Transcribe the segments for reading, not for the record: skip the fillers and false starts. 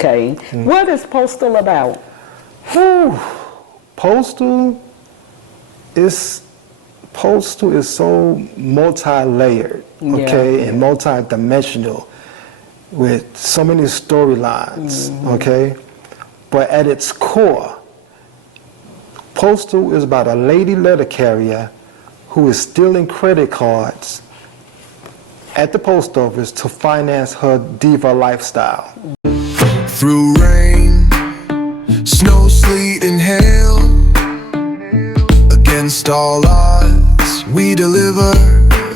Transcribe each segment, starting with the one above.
Okay. What is Postal about? Whew. Postal is so multi-layered, okay, and multi-dimensional with so many storylines, okay? But at its core, Postal is about a lady letter carrier who is stealing credit cards at the post office to finance her diva lifestyle. Through rain, snow, sleet, and hail, against all odds, we deliver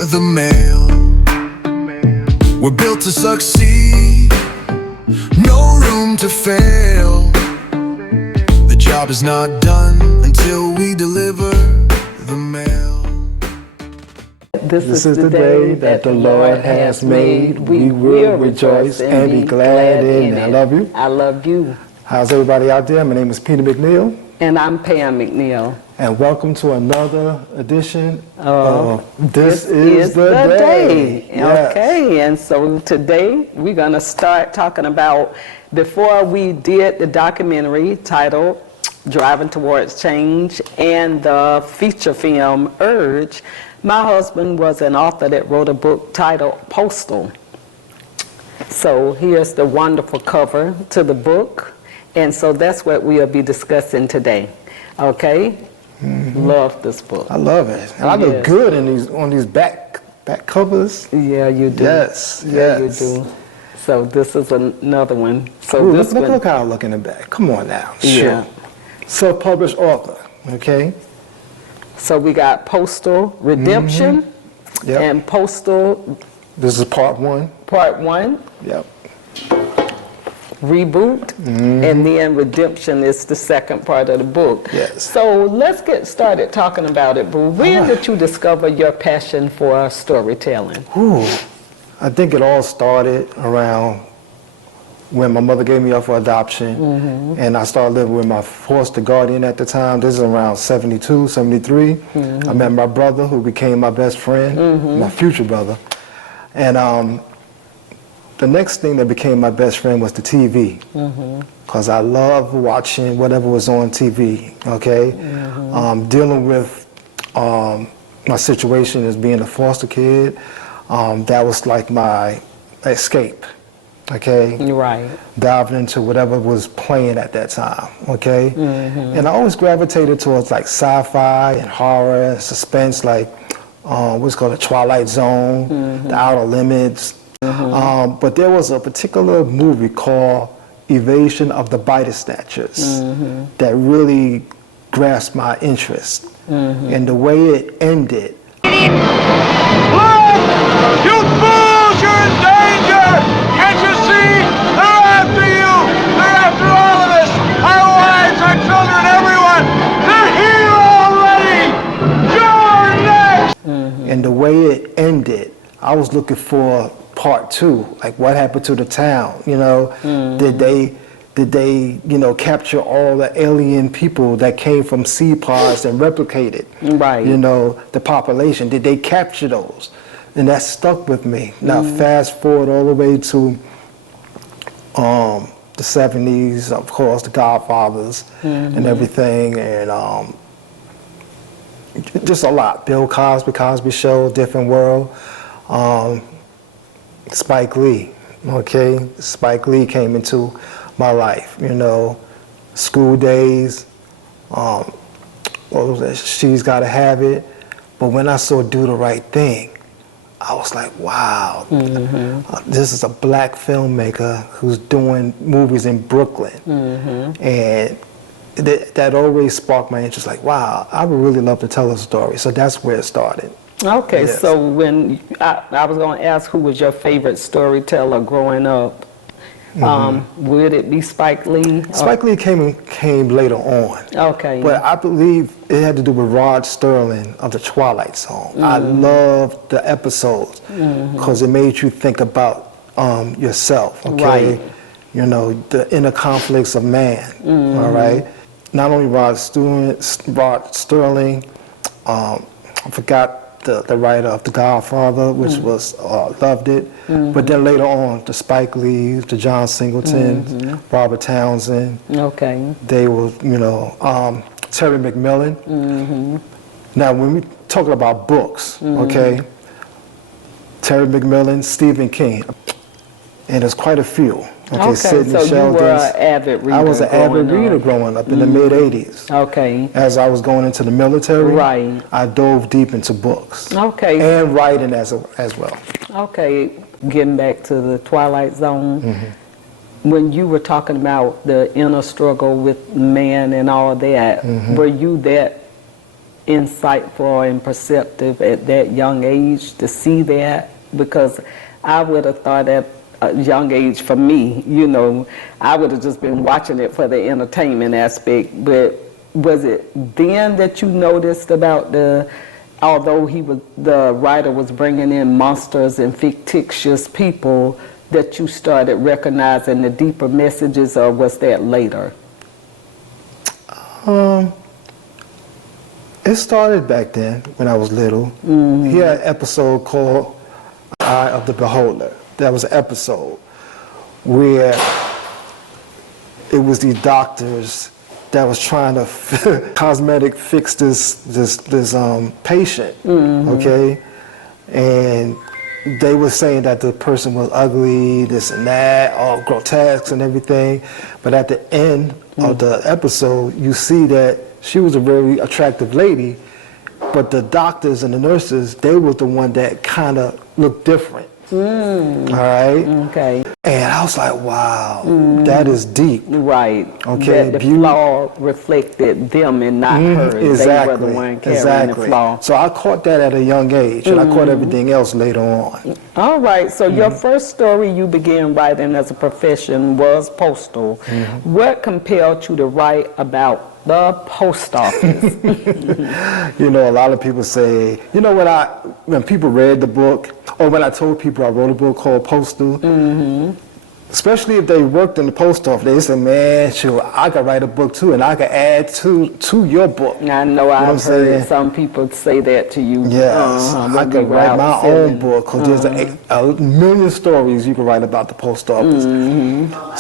the mail. We're built to succeed, no room to fail. The job is not done until we deliver the mail. This is the day that the Lord has made. We will rejoice and be glad in it. I love you. I love you. How's everybody out there? My name is Cadina McNeil. And I'm Pam McNeil. And welcome to another edition of This is the Day. Yes. Okay, and so today we're going to start talking about, before we did the documentary titled Driving Towards Change and the feature film Urge, my husband was an author that wrote a book titled Postal. So here's the wonderful cover to the book. And so that's what we'll be discussing today. Okay? Love this book. I love it. And I look good in on these back covers. Yeah, you do. Yes. Yeah, you do. So this is another one. So ooh, this one, look how I look in the back. Come on now. Yeah. Sure. Self-published author. Okay. So we got Postal Redemption and Postal. This is part one. Part one. Yep. Reboot, and then Redemption is the second part of the book. Yes. So let's get started talking about it, Boo. When did you discover your passion for storytelling? Ooh, I think it all started around when my mother gave me up for adoption, and I started living with my foster guardian at the time. This is around 72, 73. I met my brother, who became my best friend, my future brother. And the next thing that became my best friend was the TV, because I love watching whatever was on TV, okay? Dealing with my situation as being a foster kid, that was like my escape, okay? Right. Diving into whatever was playing at that time, okay? And I always gravitated towards like sci-fi and horror and suspense, like what's called the Twilight Zone, the Outer Limits. But there was a particular movie called Evasion of the Biter Snatchers that really grasped my interest. And the way it ended. Look! You fools! You're in danger! Can't you see? They're after you! They're after all of us! Our wives, our children, everyone! They're here already! You're next! And the way it ended, I was looking for part two, like what happened to the town, you know? Did they, you know, capture all the alien people that came from sea pods and replicated, you know, the population? Did they capture those? And that stuck with me. Now fast forward all the way to the 70s, of course, the Godfathers and everything, and just a lot. Bill Cosby Show, Different World. Spike Lee, okay? Spike Lee came into my life, you know, School Days, what was that? She's Gotta Have It. But when I saw Do the Right Thing, I was like, wow, this is a black filmmaker who's doing movies in Brooklyn. And that always sparked my interest, like, wow, I would really love to tell a story. So that's where it started. Okay, so when I was going to ask who was your favorite storyteller growing up, would it be Spike Lee? Spike Lee came later on. Okay. But I believe it had to do with Rod Serling of the Twilight Zone. I loved the episodes because it made you think about yourself, okay? You know, the inner conflicts of man, all right? Not only Rod Serling, I forgot the writer of The Godfather, which was loved it. But then later on, the Spike Lees, the John Singletons, Robert Townsend. Okay. They were, you know, Terry McMillan. Now, when we talking about books, okay, Terry McMillan, Stephen King, and there's quite a few. Okay, Sidney so you were Sheldon's. an avid reader. I was an avid reader growing up in the mid-'80s. Okay. As I was going into the military, Right. I dove deep into books. Okay. And writing as well. Okay, getting back to the Twilight Zone, when you were talking about the inner struggle with man and all that, were you that insightful and perceptive at that young age to see that? Because I would have thought at a young age, for me, you know, I would have just been watching it for the entertainment aspect, but was it then that you noticed about although the writer was bringing in monsters and fictitious people, that you started recognizing the deeper messages, or was that later? It started back then when I was little. He had an episode called Eye of the Beholder. That was an episode where it was these doctors that was trying to cosmetic fix this patient, okay? And they were saying that the person was ugly, this and that, all grotesque and everything. But at the end of the episode, you see that she was a very attractive lady, but the doctors and the nurses, they were the one that kind of looked different. All right? Okay. And I was like, wow, that is deep. Right. Okay. That the flaw reflected them and not her. Exactly. They were the one carrying the flaw. So I caught that at a young age, and I caught everything else later on. All right. So your first story you began writing as a profession was Postal. What compelled you to write about the post office? You know, a lot of people say, you know, when people read the book, or when I told people I wrote a book called Postal, especially if they worked in the post office, they said, man, sure, I could write a book too, and I could add to your book. I know I've heard some people say that to you. Yes, I could write my own book, because there's a million stories you can write about the post office.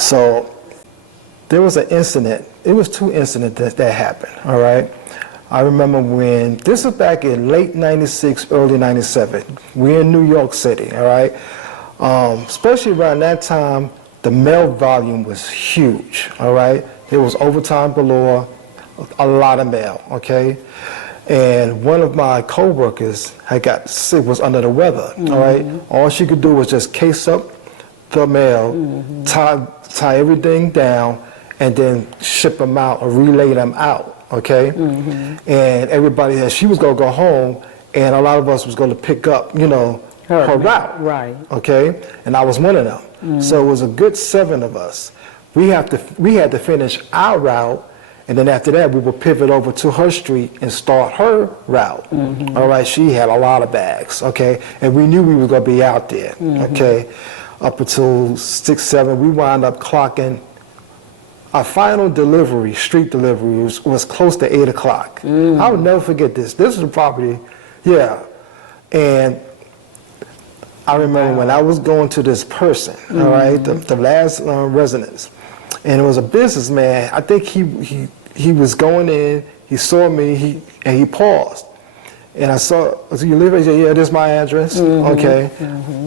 So there was an incident. It was two incidents that happened, all right? I remember when, this was back in late 96, early 97. We're in New York City, all right? Especially around that time, the mail volume was huge, all right? There was overtime galore, a lot of mail, okay? And one of my coworkers had got sick, was under the weather, all right? All she could do was just case up the mail, tie everything down, and then ship them out or relay them out, okay? And everybody, she was gonna go home, and a lot of us was gonna pick up, you know, her route, right? Okay, and I was one of them. So it was a good 7 of us. We had to finish our route, and then after that we would pivot over to her street and start her route. All right, she had a lot of bags, okay, and we knew we were gonna be out there, okay, up until 6, 7. We wound up clocking. Our final delivery, street delivery, was close to 8 o'clock. I would never forget this. This was probably, and I remember when I was going to this person, all right, the last residence, and it was a businessman. I think he was going in, he saw me, and he paused. And I saw, so you live here? Yeah, this is my address. Okay,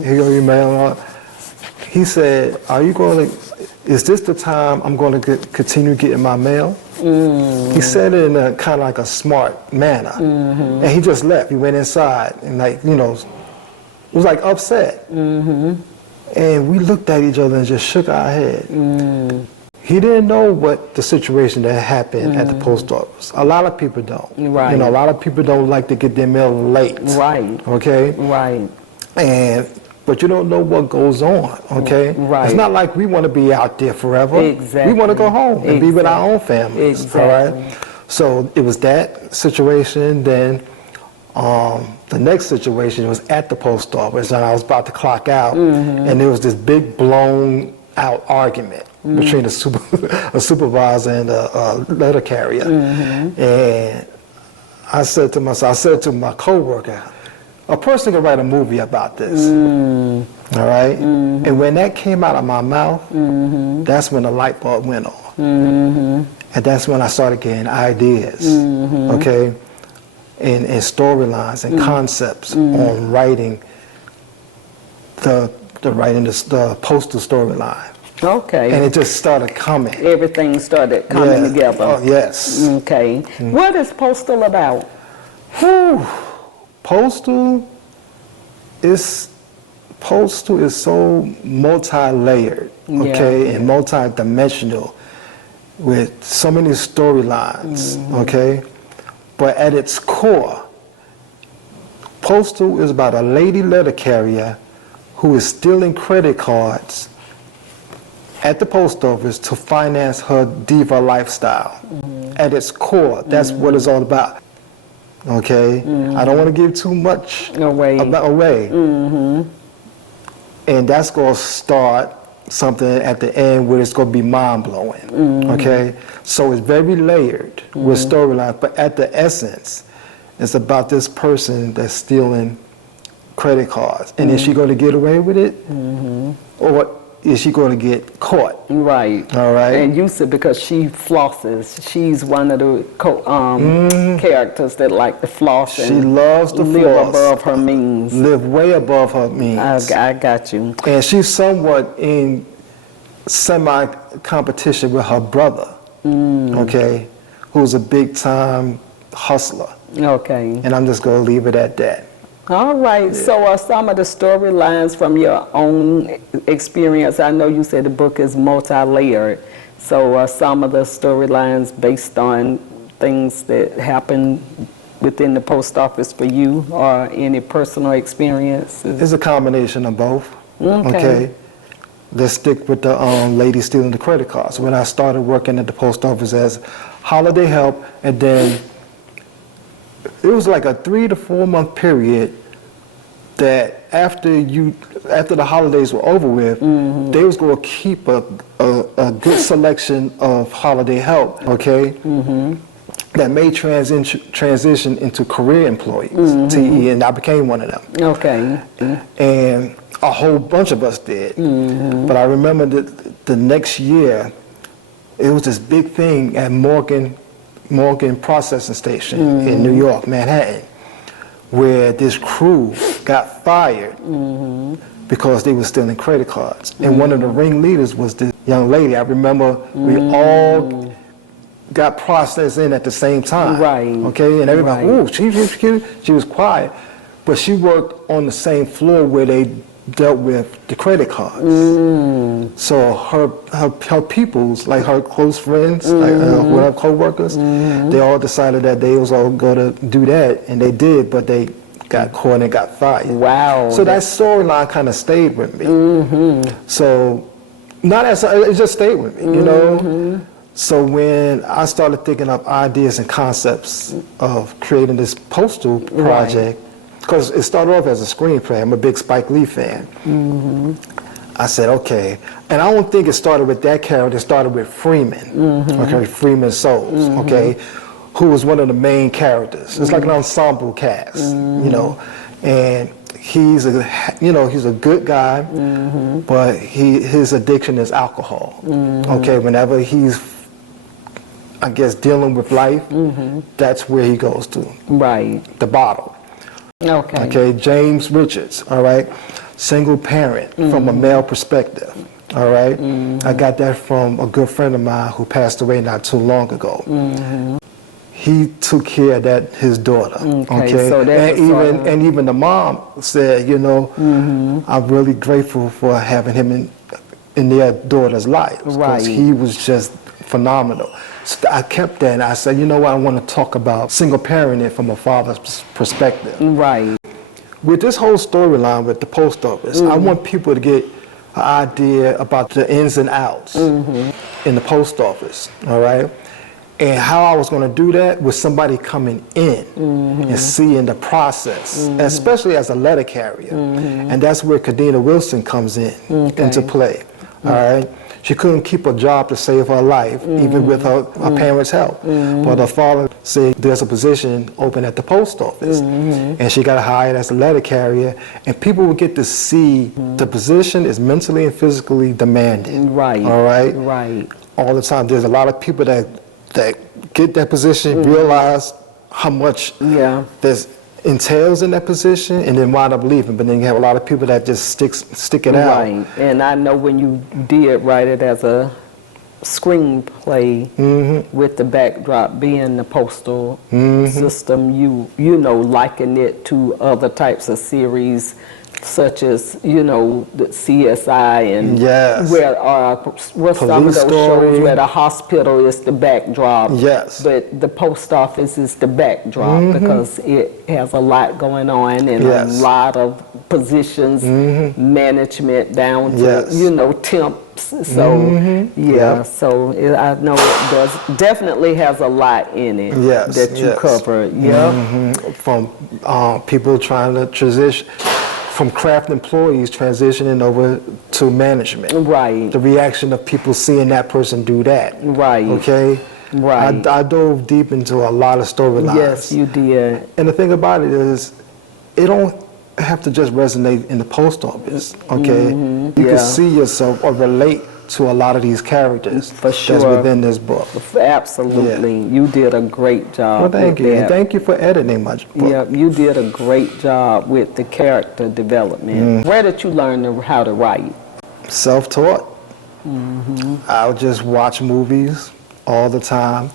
here go your mail. He said, are you going to, is this the time I'm going to continue getting my mail? He said it in a kind of like a smart manner. And he just left. He went inside and, like, you know, was like upset. And we looked at each other and just shook our head. He didn't know what the situation that happened at the post office. A lot of people don't. Right. You know, a lot of people don't like to get their mail late. Right. Okay? Right. But you don't know what goes on, okay? Right. It's not like we want to be out there forever. Exactly. We want to go home and be with our own families, Exactly. all right? So it was that situation. Then the next situation was at the post office, and I was about to clock out, and there was this big blown out argument between a supervisor and a letter carrier. And I said to my coworker, a person can write a movie about this. All right? And when that came out of my mouth, that's when the light bulb went on. And that's when I started getting ideas, okay, and storylines and concepts on writing the Postal storyline. Okay. And it just started coming. Everything started coming together. Oh, yes. Okay. What is Postal about? Whew. Postal is so multi-layered, okay, and multi-dimensional with so many storylines, okay? But at its core, Postal is about a lady letter carrier who is stealing credit cards at the post office to finance her diva lifestyle. At its core, that's what it's all about. Okay? I don't want to give too much away. And that's going to start something at the end where it's going to be mind-blowing. Okay? So it's very layered with storylines, but at the essence, it's about this person that's stealing credit cards. And is she going to get away with it? Or is she going to get caught? Right. All right. And you said because she flosses, she's one of the characters that like to floss. She loves to live floss. above her means. Live way above her means. I got you. And she's somewhat in semi-competition with her brother, okay, who's a big-time hustler. Okay. And I'm just going to leave it at that. All right. So some of the storylines from your own experience, I know you said the book is multi-layered. So some of the storylines based on things that happened within the post office for you or any personal experiences? It's a combination of both. Okay. Let's stick with the lady stealing the credit cards. When I started working at the post office as holiday help, and then it was like a 3 to 4 month period that after the holidays were over with, they was going to keep a good selection of holiday help, okay, that may transition into career employees, TE, and I became one of them. Okay. And a whole bunch of us did. But I remember that the next year, it was this big thing at Morgan Processing Station in New York, Manhattan, where this crew got fired because they were stealing credit cards. And one of the ringleaders was this young lady. I remember we all got processed in at the same time. Right. Okay, and everybody, ooh, she was quiet. But she worked on the same floor where they dealt with the credit cards. So her peoples, like her close friends, like with her co-workers, they all decided that they was all going to do that, and they did, but they got caught and got fired. Wow. So that storyline kind of stayed with me. So it just stayed with me, you know? So when I started thinking of ideas and concepts of creating this Postal project, because it started off as a screenplay. I'm a big Spike Lee fan. I said, okay. And I don't think it started with that character. It started with Freeman, okay, Freeman Souls, okay, who was one of the main characters. It's like an ensemble cast, you know. And he's a good guy, but his addiction is alcohol. Okay, whenever he's, I guess, dealing with life, that's where he goes to. Right. The bottle. Okay. Okay, James Richards, all right, single parent from a male perspective, all right. I got that from a good friend of mine who passed away not too long ago. He took care of his daughter, okay. So and even the mom said, you know, I'm really grateful for having him in their daughter's life because he was just phenomenal. So I kept that and I said, you know what, I want to talk about single parenting from a father's perspective. Right. With this whole storyline with the post office, I want people to get an idea about the ins and outs in the post office, all right? And how I was going to do that with somebody coming in and seeing the process, especially as a letter carrier. And that's where Cadina Wilson comes in into play, all right? She couldn't keep a job to save her life, even with her parents' help. But her father said there's a position open at the post office, and she got hired as a letter carrier, and people would get to see the position is mentally and physically demanding. Right. All right? Right. All the time. There's a lot of people that get that position, realize how much there's entails in that position, and then wind up leaving. But then you have a lot of people that just stick it out. Right. And I know when you did write it as a screenplay with the backdrop being the postal system, you know, liken it to other types of series such as, you know, the CSI and where some of those shows where the hospital is the backdrop, but the post office is the backdrop because it has a lot going on and a lot of positions, management down to, you know, temps. So, so I know it does, definitely has a lot in it that you cover. From people trying to transition, from craft employees transitioning over to management. Right. The reaction of people seeing that person do that. Right. Okay? Right. I dove deep into a lot of storylines. Yes, you did. And the thing about it is, it don't have to just resonate in the post office, okay? You can see yourself or relate to a lot of these characters that's within this book. Absolutely. You did a great job. Well, thank you. And thank you for editing my book. Yeah, you did a great job with the character development. Where did you learn how to write? Self-taught. I'll just watch movies all the time.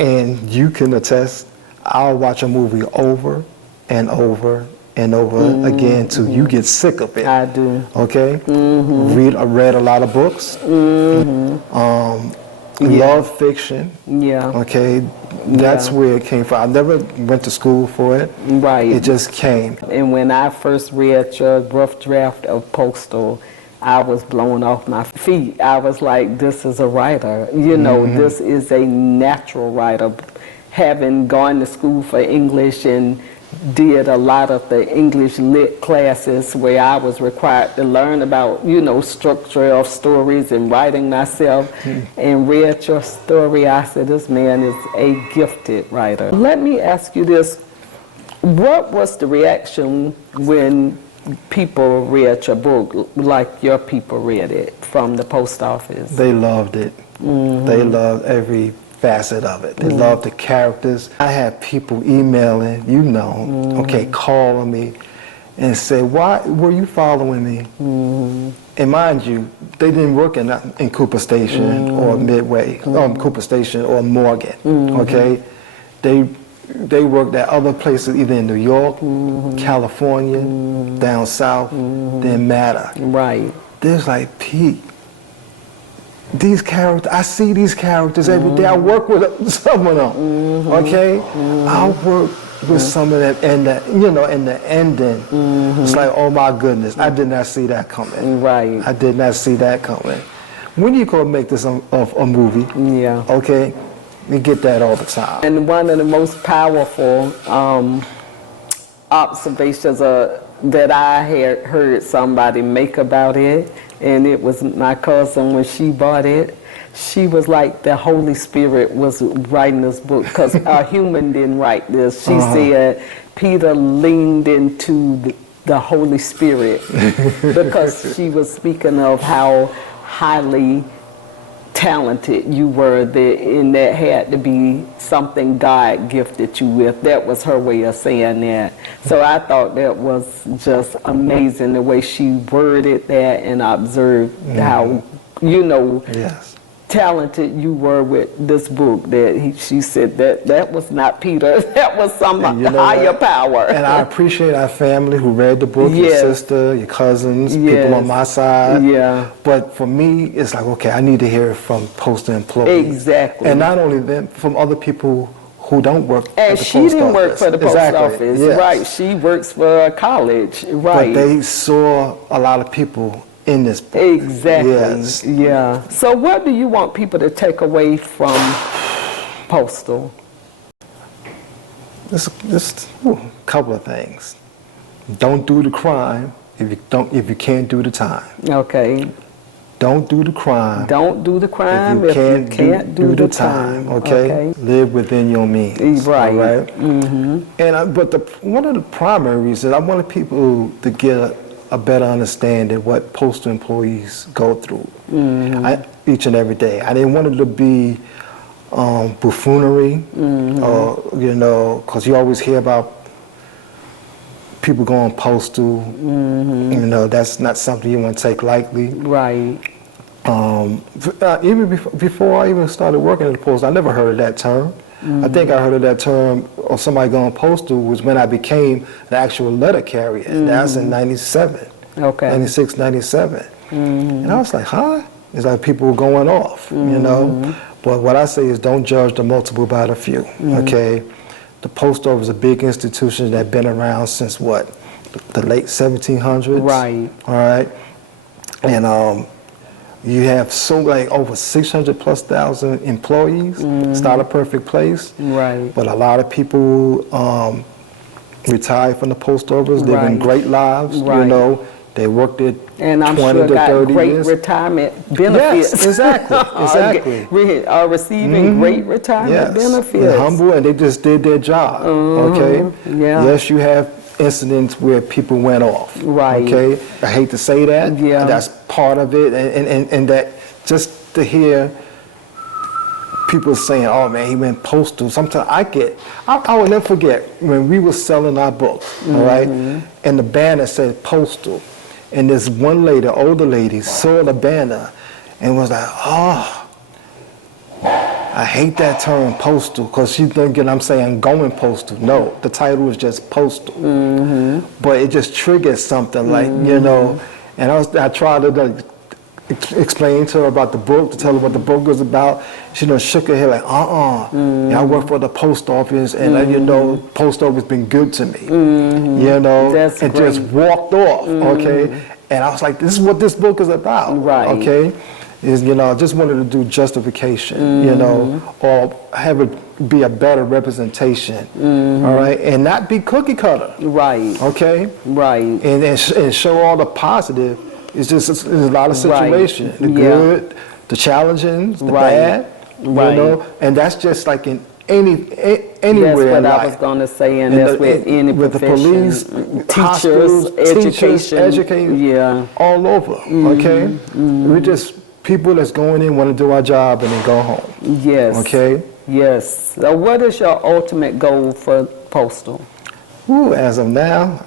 And you can attest, I'll watch a movie over and over and over again till you get sick of it. I do. Okay? I read a lot of books. Love fiction. Yeah. Okay? That's where it came from. I never went to school for it. Right. It just came. And when I first read your rough draft of Postal, I was blown off my feet. I was like, this is a writer. You know, this is a natural writer. Having gone to school for English and did a lot of the English lit classes where I was required to learn about, you know, structure of stories and writing myself, and read your story. I said, this man is a gifted writer. Let me ask you this. What was the reaction when people read your book, like your people read it from the post office? They loved it. They loved every facet of it. They love the characters. I had people emailing, you know, okay, calling me and say, why were you following me? And mind you, they didn't work in Cooper Station or Midway, Cooper Station or Morgan, okay? They worked at other places, either in New York, California, down south, didn't matter. Right. There's like, Pete, these characters, I see these characters every day. I work with some of them, okay? I work with some of them, and you know, in the ending, it's like, oh my goodness, I did not see that coming. Right. I did not see that coming. When you gonna make this a movie? Yeah. Okay, we get that all the time. And one of the most powerful observations that I had heard somebody make about it, and it was my cousin when she bought it. She was like, the Holy Spirit was writing this book, because a human didn't write this. She said Peter leaned into the Holy Spirit because she was speaking of how highly talented you were, and that had to be something God gifted you with. That was her way of saying that. So I thought that was just amazing, the way she worded that and observed how, you know, talented you were with this book. That she said that was not Peter, that was some higher power. And I appreciate our family who read the book, your sister, your cousins, people on my side. Yeah. But for me, it's like, okay, I need to hear it from postal employees. Exactly. And not only them, from other people who don't work at the post office. And she didn't work for the post office, right? She works for a college, right? But they saw a lot of people in this book. Exactly. Yes. Yeah. So what do you want people to take away from Postal? Just a couple of things. Don't do the crime if you can't do the time. Okay. Don't do the crime. Don't do the crime if if you can't do the time. Okay? Live within your means. Right. All right? And but one of the primary reasons I wanted people to get a better understanding of what postal employees go through each and every day. I didn't want it to be buffoonery, you know, because you always hear about people going postal. You know, that's not something you want to take lightly. Right. Even before I even started working at the post, I never heard of that term. I think I heard of that term, or somebody going postal, was when I became an actual letter carrier. That's in 97, Okay. 96, 97. And I was like, huh? It's like people were going off, you know? But what I say is don't judge the multiple by the few, okay? The post office is a big institution that's been around since what? The late 1700s? Right. All right? And you have over 600,000+ employees. It's not a perfect place. Right. But a lot of people retired from the post office, living great lives, you Right. know. They worked it And I'm 20 sure to got 30 great years. retirement benefits. Yes, exactly, exactly. Are receiving great retirement benefits. They're humble and they just did their job, okay? Yeah. Yes, you have incidents where people went off, Right. okay? I hate to say that, Yeah. that's part of it, and that just to hear people saying, oh man, he went postal. Sometimes I will never forget when we were selling our books, all right? And the banner said postal. And this one lady, older lady, saw the banner and was like, oh, I hate that term postal, because she's thinking I'm saying going postal. No, the title is just postal. But it just triggers something like, you know, and I tried to explain to her about the book, to tell her what the book was about. She shook her head like, I work for the post office, and you know, post office been good to me. You know, That's and great. just walked off. Okay, and I was like, this is what this book is about. Right. Okay, is I just wanted to do justification. You know, or have it be a better representation. All right, and not be cookie cutter. Right. Okay. Right. And show all the positive. It's just there's a lot of situations, the good, the challenging, the bad, you know, and that's just like in anywhere That's what in life. I was going to say, and that's with any with the profession. police, Teachers, education, educators, yeah. all over. Okay, we're just people that's going in, want to do our job, and then go home. Yes. Okay. Yes. So what is your ultimate goal for Postal? Ooh, as of now,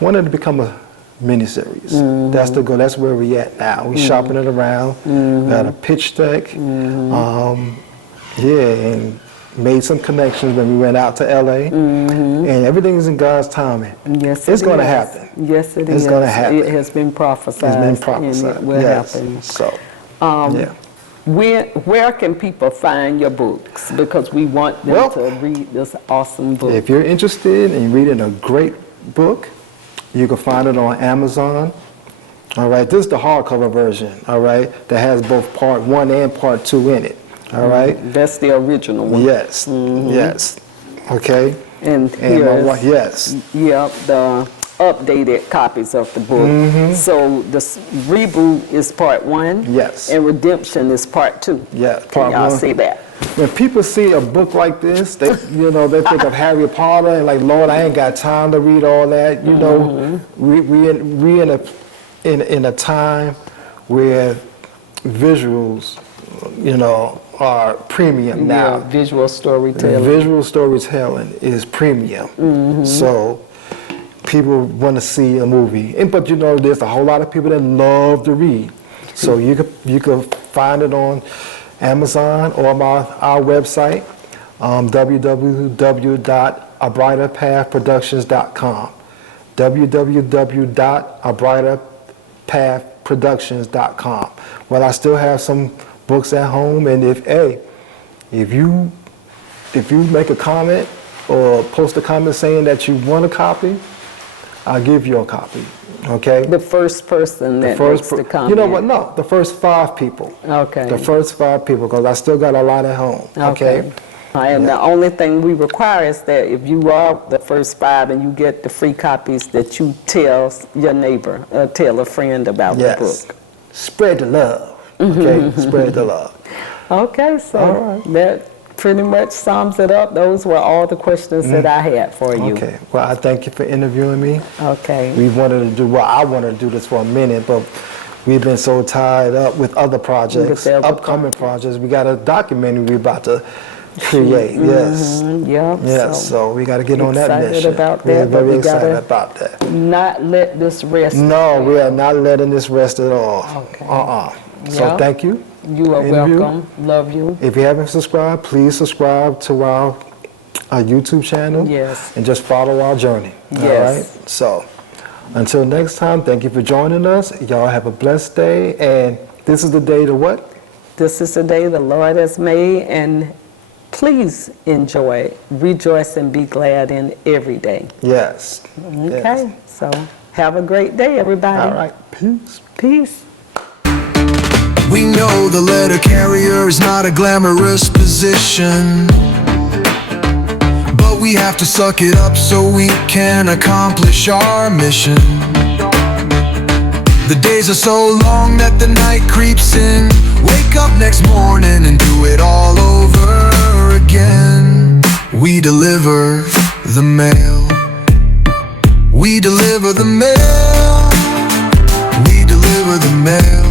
wanted to become a miniseries. That's the goal. That's where we at now. We shopping it around. Got a pitch deck. And made some connections when we went out to LA. And everything is in God's timing. Yes, it's going to happen. Yes, it is. It's going to happen. It has been prophesied. It's been prophesied. And it will happen. So, yeah. Where can people find your books? Because we want them to read this awesome book. If you're interested in reading a great book, you can find it on Amazon. All right, this is the hardcover version, all right, that has both part 1 and part 2 in it, all right? That's the original one. Yes, yes, okay? And here's, the updated copies of the book. So the reboot is part 1. Yes. And redemption is part 2. Yeah, Can part y'all 1. see that? When people see a book like this, they think of Harry Potter and like, Lord, I ain't got time to read all that. You know, we in a time where visuals, are premium now. Yeah, visual storytelling. Visual storytelling is premium. So people want to see a movie, but there's a whole lot of people that love to read. So you could find it on Amazon or our website, www.abrighterpathproductions.com, www.abrighterpathproductions.com. Well, I still have some books at home, and if you make a comment or post a comment saying that you want a copy, I'll give you a copy. Okay. The first person that makes the comment. You know what? No, the first 5 people. Okay. The first 5 people, because I still got a lot at home. Okay. And the only thing we require is that if you are the first 5 and you get the free copies, that you tell your neighbor, tell a friend about the Yes. book. Spread the love. Okay, spread the love. Okay, so that pretty much sums it up. Those were all the questions that I had for you. Okay. Well, I thank you for interviewing me. Okay. We wanted to do, well, I wanted to do this for a minute, but we've been so tied up with other projects, With the other upcoming projects. We got a documentary we're about to create. Yes. Yep. Yes. So we got to get on that excited mission. about We're that, but very we excited gotta about that. Not let this rest. No, we are not letting this rest at all. Okay. So Yeah. thank you. You are Interview. welcome. Love you. If you haven't subscribed, please subscribe to our YouTube channel. Yes. And just follow our journey. All Yes. right? So until next time, thank you for joining us. Y'all have a blessed day. And this is the day to what? This is the day the Lord has made, and please enjoy it. Rejoice and be glad in every day. Yes. Okay. Yes. So have a great day, everybody. All right. Peace. Peace. We know the letter carrier is not a glamorous position, but we have to suck it up so we can accomplish our mission. The days are so long that the night creeps in. Wake up next morning and do it all over again. We deliver the mail. We deliver the mail. We deliver the mail.